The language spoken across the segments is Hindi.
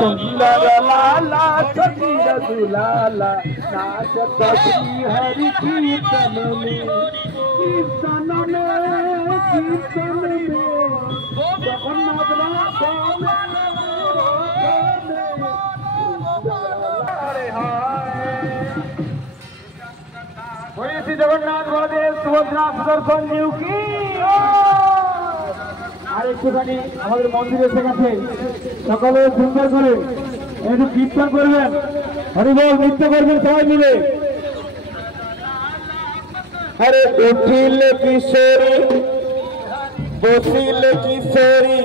लाला सखी रसुलाला नाचत श्री हरि कीर्तन में श्री जगन्नाथ बलदेव सुभद्रा सुदर्शन जीव की আর একটুখানি আমাদের মন্দিরে এসে গেছে সকালে সুন্দর করে একটু কীর্তন করবেন হরিবল নৃত্য করবেন সবাই মিলে আরে উঠিল কিশোরী বসিল কিশোরী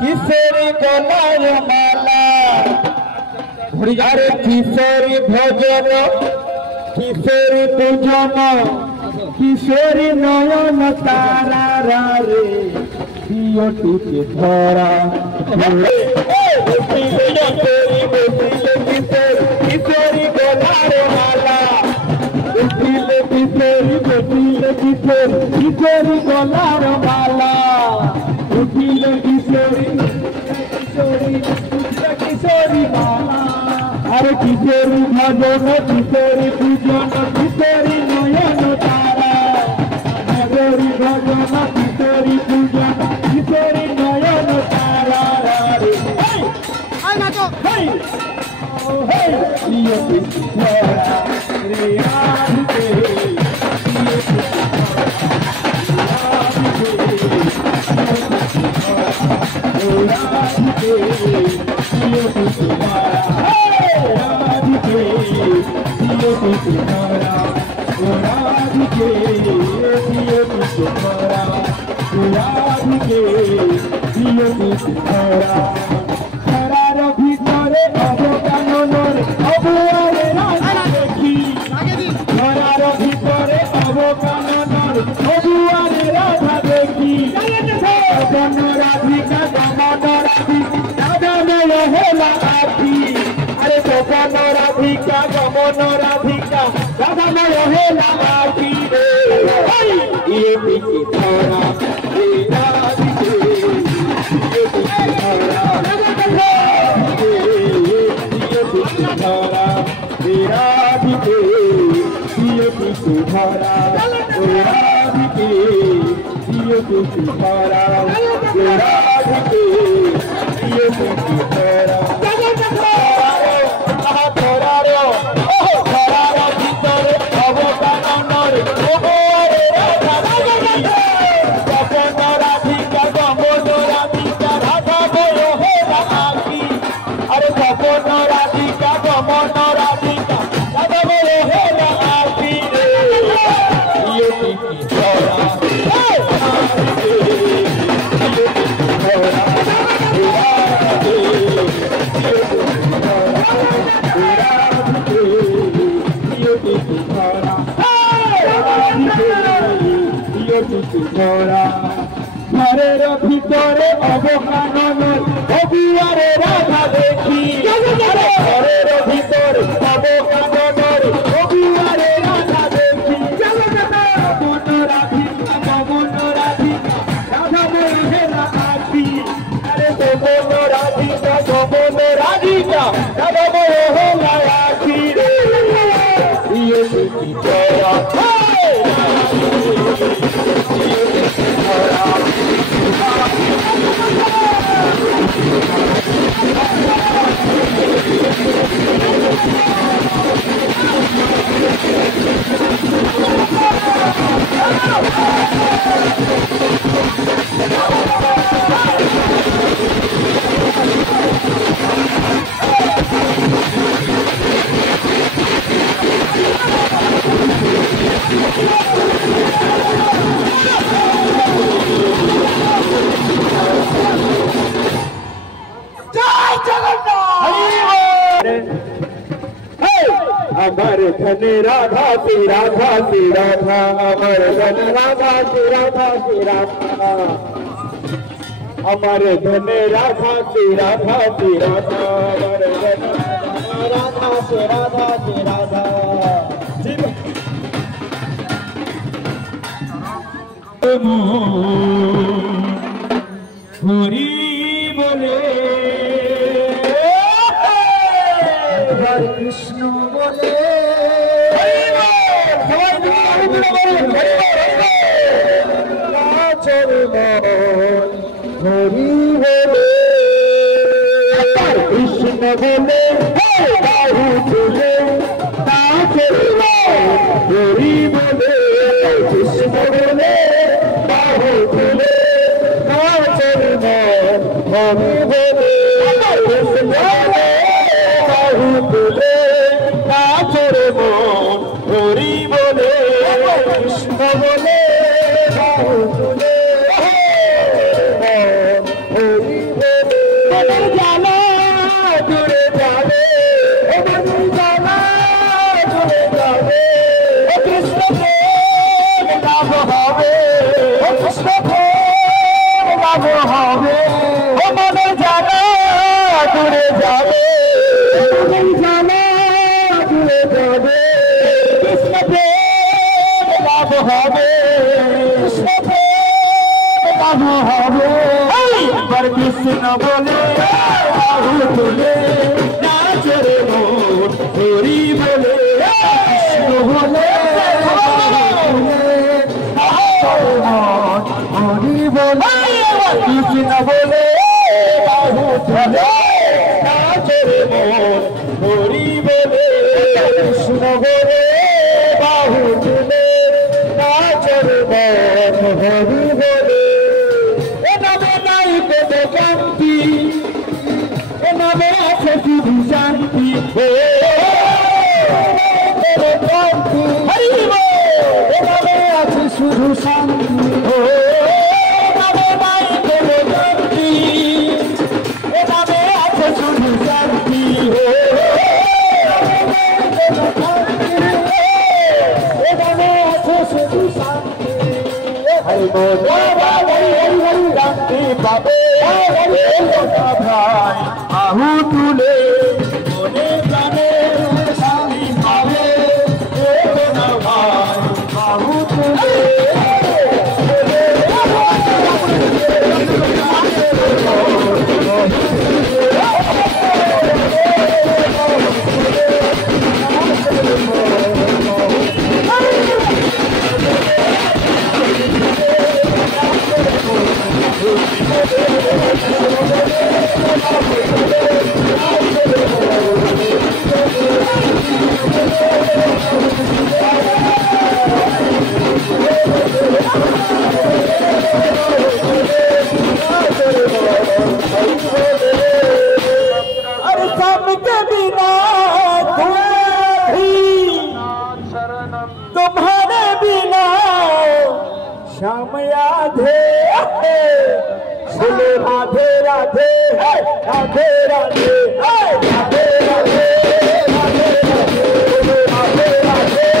কিশোরী গলার মালা আরে কিশোরী ভজন কিশোরী পূজন কিশোরী নয়ন তারা রে দিয়টিকে ধরা কিশোরী গলার মালা উঠিলে কিশোরী বসিলে কিশোরী কিশোরী গলার মালা উঠিলে কিশোরী কিশোরী কিশোরী মালা আরে কিশোরী ভজন কিশোরী পূজন কিশোরী নয়ন তারা কিশোরী ভজন কিশোরী পূজন কিশোরী নয়ন তারা রে আই নাচো হেই হেই দিয়টি ধরা রে আদিতে দিয়টি ভিতরে অবকাননের অবুয়ারে রাধা দেখি ধরার ভিতরে অবকাননের অবুয়ারে রাধা দেখি গমন রাধিকা গমন রাধিকা গমন হেলা আখি আরে গমন রাধিকা গমন রাধিকা গমন হেলা আখি রে ইয়ে পিকি ধরা রে রাধিকে ইয়ে পিকি ধরা ইয়ে পিকি ধরা রে রাধিকে ইয়ে পিকি ধরা রে রাধিকে ইয়ে পিকি ধরা রে রাধিকে ইয়ে পিকি ধরা ঘরের ভিতরে অবকাননের অবুয়ারে রাধা দেখি ঘরের ভিতরে অবকাননের অবুয়ারে রাধা দেখি গমন রাধিকা গমন রাধিকা রাধা মহেলা আখি আরে গমন রাধিকা গমন রাধিকা রাধা মহেলা আখি রে ইয়ে পিকি ধরা अमर धन राधा श्री राधा श्री राधा अमर धन राधा श्री राधा श्री राधा अमर धन राधा श्री राधा श्री राधा अमर धन राधा श्री राधा श्री राधा हरि बोले হরি বলে কৃষ্ণ বলে বাহু তুলে নাচের মন হরি বলে কৃষ্ণ বলে বাহু তুলে নাচের মন হরি বলে কৃষ্ণ বলে বাহু তুলে হরি বলে মনের জ্বালা দূরে যাবে মনের জ্বালা দূরে যাবে কৃষ্ণ প্রেম লাভ হবে কৃষ্ণ প্রেম লাভ হবে মনের জ্বালা দূরে যাবে মনের জ্বালা দূরে যাবে কৃষ্ণ প্রেম লাভ হবে কৃষ্ণ প্রেম লাভ হবে একবার কৃষ্ণ বলে বাহু তুলে নাচের মন হরি বলে কৃষ্ণ বলে হরি বলে কৃষ্ণ বলে বাহু তুলে নাচের মন হরি বলে কৃষ্ণ বলে বাহু তুলে নাচের মন হরি বলে এ নামে নাই কোনো কান্তি এ নামে আছে শুধু শান্তি এ নামে আছে শুধু শান্তি নামে নাই কোনো কান্তি এ নামে আছে শুধু শান্তি এ নামে আছে শুধু শান্তি হরি বল হরি হরি শান্তি পাবে ভাই বাহু তুলে মনে প্রাণে শান্তি পাবে ভাই বাহু তুলে तुम्हारे बिना श्याम राधे बोले राधे राधे राधे राधे राधे राधे राधे राधे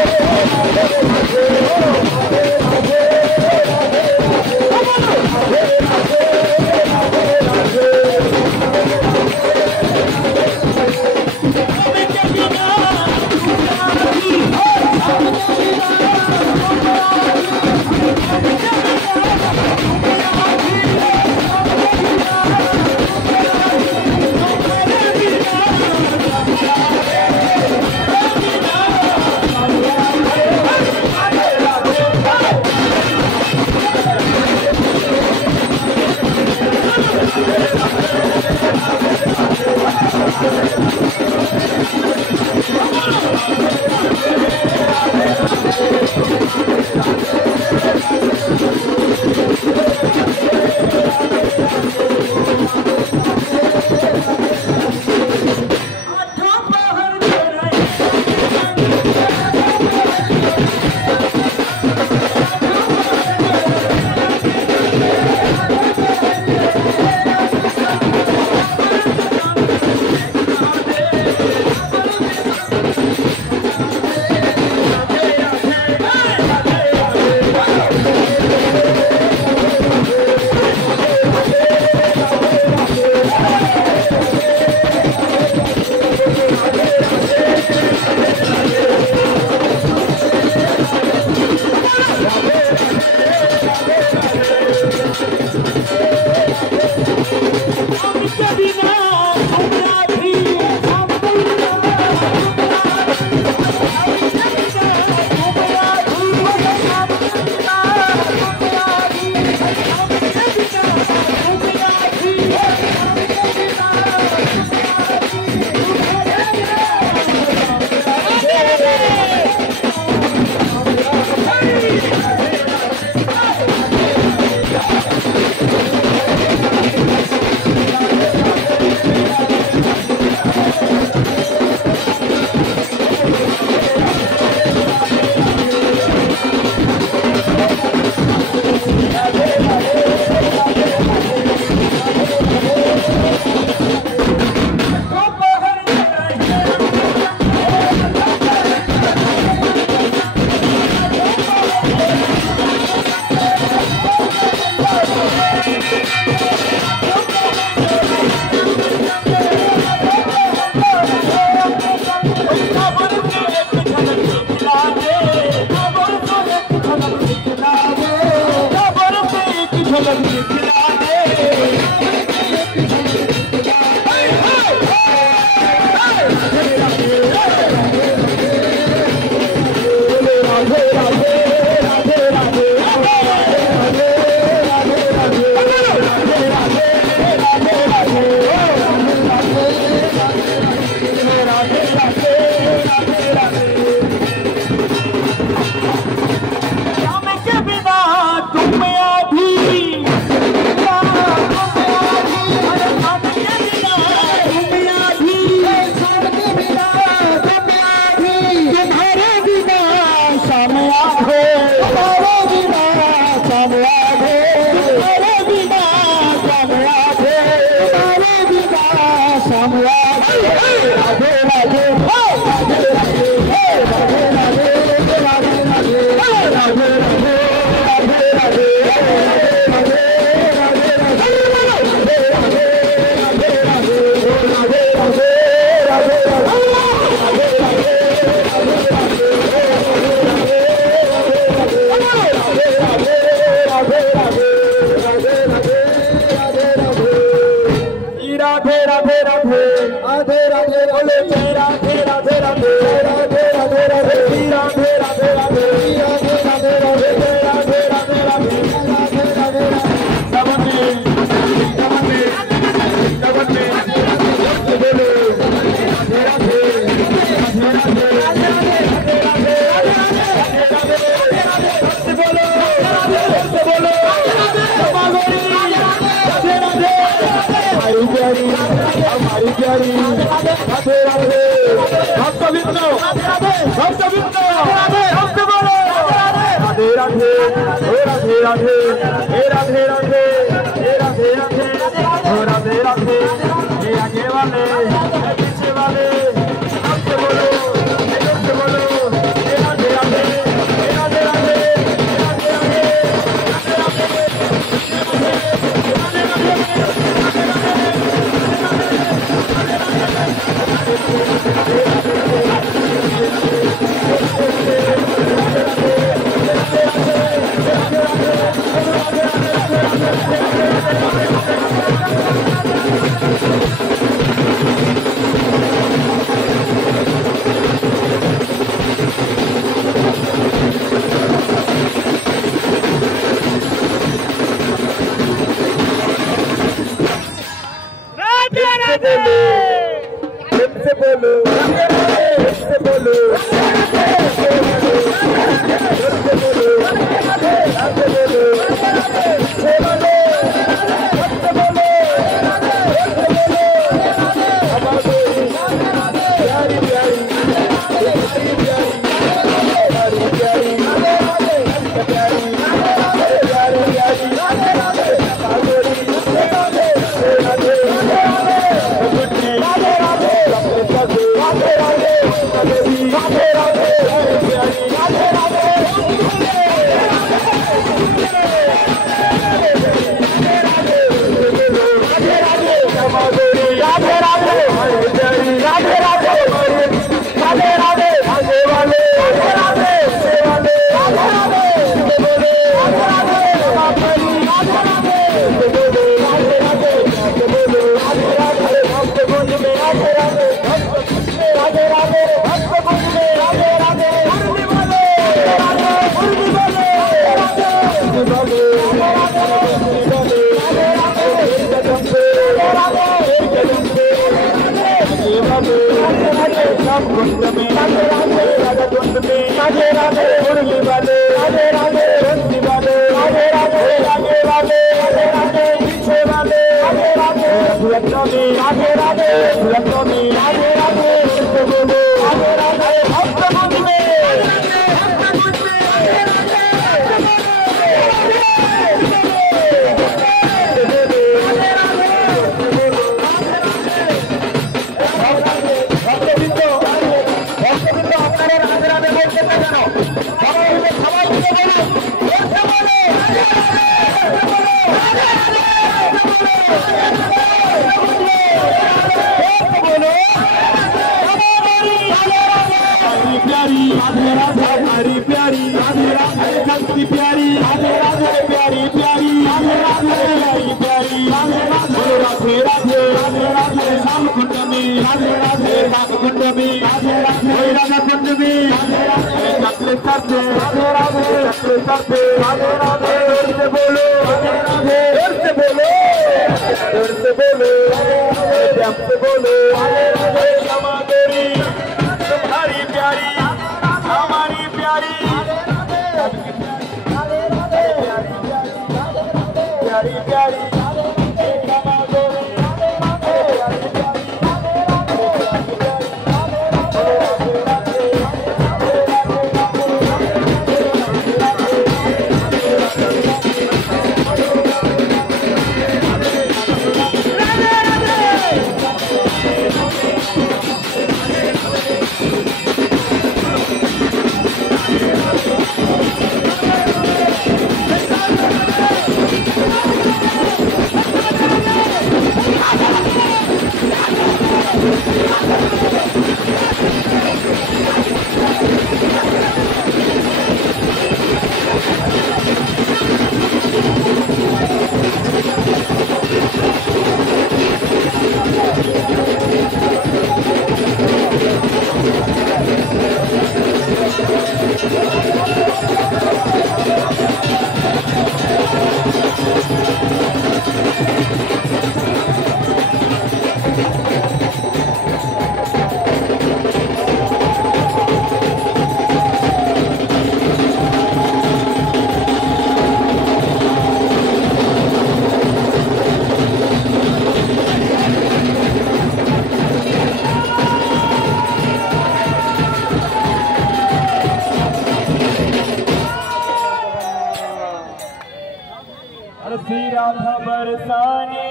राधा बरसाने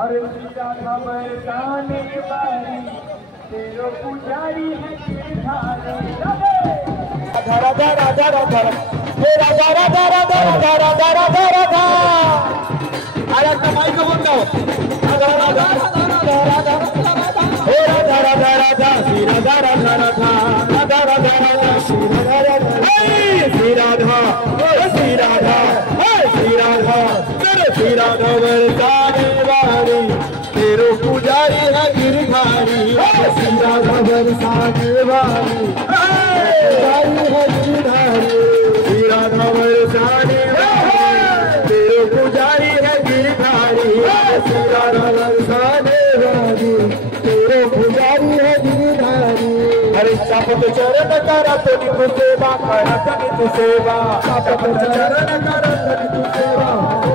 हरे राधा बरसाने वाली तेरो पुजारी है राधा राधा राधा राधा हे राधा राधा राधा राधा राधा राधा राधा अरे कमाई को बोल दो राधा राधा राधा राधा हे राधा राधा राधा श्री राधा राधा राधा राधा राधा राधा श्री राधा राधा श्री राधा श्री राधा श्री राधा श्री राधा बरसाने वाली तेरो पुजारी है गिरधारी श्री राधा बरसाने वाली पुजारी है गिरधारी श्री राधा बरसाने वाली तेरो पुजारी है गिरधारी श्री राधा बरसाने वाली तेरो पुजारी है गिरधारी हरे चापत चरण करा तो निकु सेवा करा तो निकु सेवा चापत चरण करा तो निकु सेवा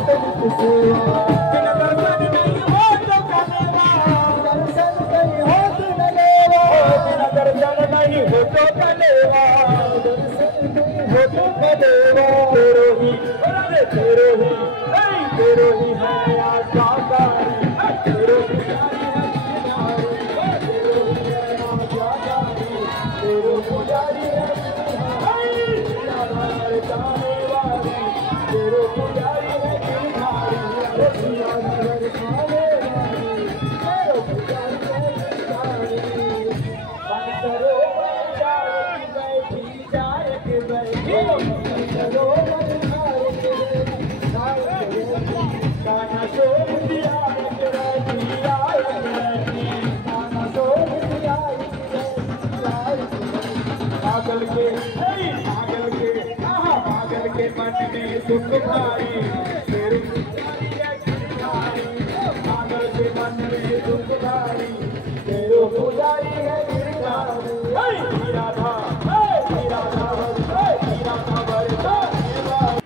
तो निकु सेवा बिना दर्शन नहीं हो तो कनेवा दर्शन नहीं हो तो नलेवा बिना दर्शन नहीं हो तो कनेवा दर्शन नहीं हो तो कनेवा तेरो ही तेरो ही है आज्ञाकारी तेरो ही पुजारी है तेरो पुजारी है गिरधारी श्री राधा बरसाने वाली तेरो पुजारी है गिरधारी मन सरोवर जाए बैठी जाए के बैठी मन सरोवर जाए के गाना शोर दिया के बैठी आए के बैठी गाना शोर दिया पागल के मन में सुखकारी तेरे पुजारी है गिरधारी पागल के मन में सुखकारी तेरे पुजारी है गिरधारी श्री राधा श्री राधा श्री राधा बरसाने वाली